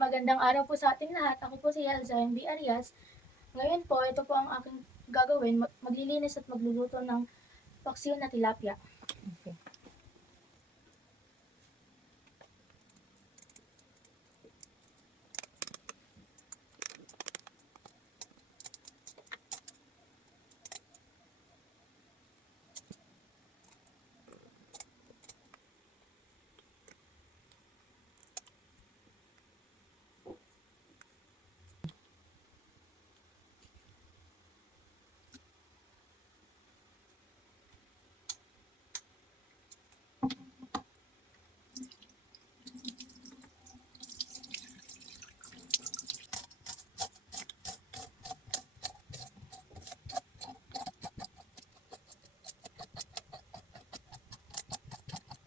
Magandang araw po sa ating lahat. Ako po si Alzain B. Arias. Ngayon po, ito po ang aking gagawin. Maglilinis at magluluto ng paksiw na tilapia. Okay.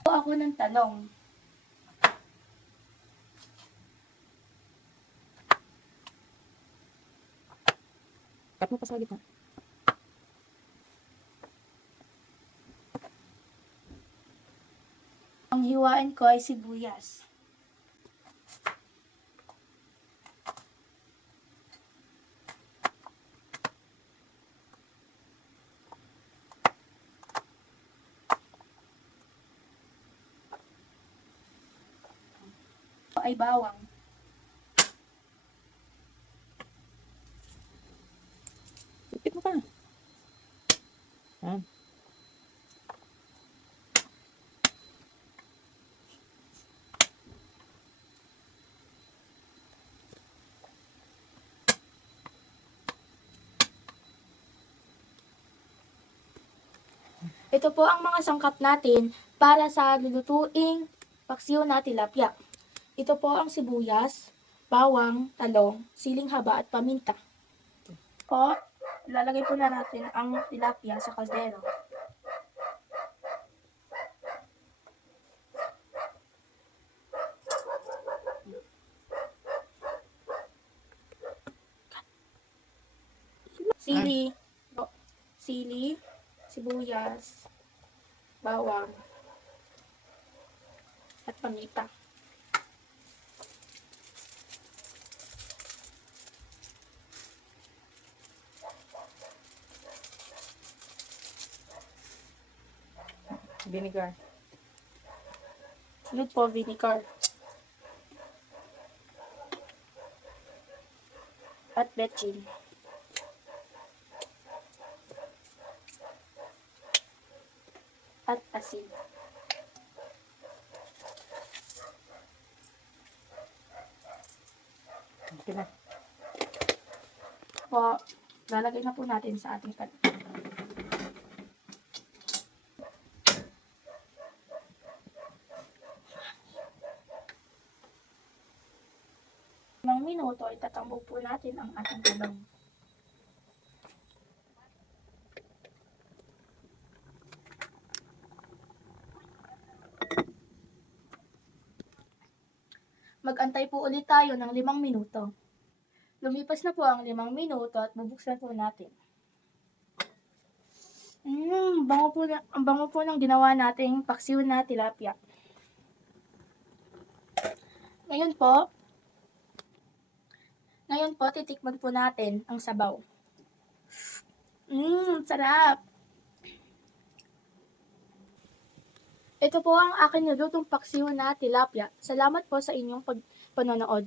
Po ako ng tanong. Cut mo pa sa gitna. Ang hiwain ko ay sibuyas. Ay bawang. Ipit mo pa. Yan. Ito po ang mga sangkap natin para sa lulutuing paksiw na tilapia. Ito po ang sibuyas, bawang, talong, siling haba at paminta. Po, ilalagay po na natin ang tilapia sa kaldero. Sili, sibuyas, bawang, at paminta. Vinegar. Sunod po, vinegar. At betchin. At asin. Okay na. Po, lalagay na po natin sa ating pan. Ng minuto, itatakbo po natin ang ating talong. Mag-antay po ulit tayo ng 5 minuto. Lumipas na po ang 5 minuto at bubuksan po natin. Ang bango po ng ginawa nating paksiw na tilapia. Ngayon po, titikman po natin ang sabaw. Sarap! Ito po ang aking nilutong paksiw na tilapia. Salamat po sa inyong panonood.